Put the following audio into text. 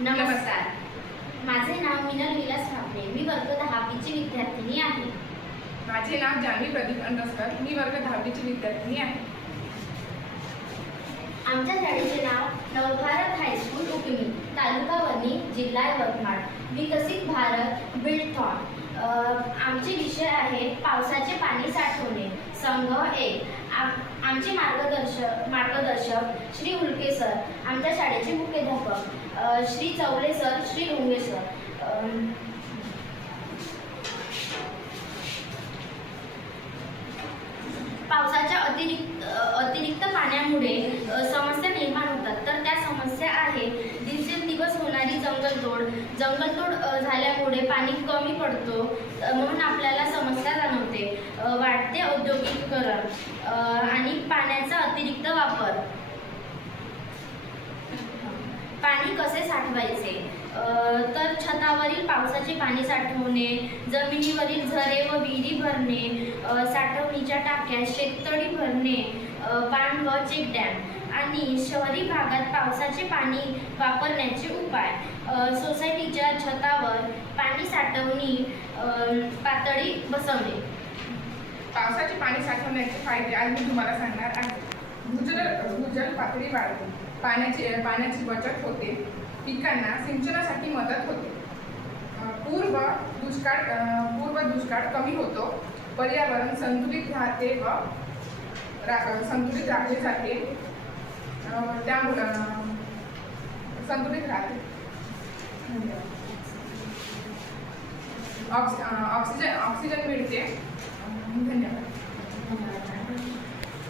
नमस्कार. माझे नाव मिनल विलास ठाकरे. मी वर्ग 10वीची विद्यार्थिनी आहे. माझे नाव जान्हवी प्रदीप अंडस्कर. मी वर्ग 10वीची विद्यार्थिनी आहे. आमच्या शाळेचे नाव नवभारत हायस्कूल उकमी, तालुका वणी, जिल्हा यवतमाळ. विकसित भारत बिल्डथॉन. आमचे विषय आहे पावसाचे पाणी साठवणे. संघ 1. आमचे मार्गदर्शक श्री उल्के सर. आमच्या शाळेचे मुख्याध्यापक श्री चौले सर, श्री रुंगे सर. पावसाच्या अतिरिक्त पाण्यामुळे समस्या निर्माण होतात. तर त्या समस्या आहे दिवसेंदिवस होणारी जंगलतोड झाल्यामुळे पाणी कमी पडतो, म्हणून आपल्याला समस्या जाणवते. वाढते औद्योगिकीकरण आणि पाण्याचा अतिरिक्त वापर. पाणी कसे साठवायचे? तर छतावरील पावसाचे पाणी साठवणे, जमिनीवरील झरे व विहिरी भरणे, साठवणीच्या टाक्या शेततळी भरणे, बांध व चेकडॅम. आणि शहरी भागात पावसाचे पाणी वापरण्याचे उपाय. सोसायटीच्या छतावर पाणी साठवणी पातळी बसवणे. पावसाचे पाणी साठवण्याचे फायदे आज मी तुम्हाला सांगणार आहे. भूजल पातळी वाढते, पाण्याची बचत होते, पिकांना सिंचनासाठी मदत होते, पूर्व दुष्काळ कमी होतो, पर्यावरण संतुलित राहते व संतुलित राखले जाते, त्यामुळे संतुलित राहते. ऑक्सिजन मिळते. धन्यवाद.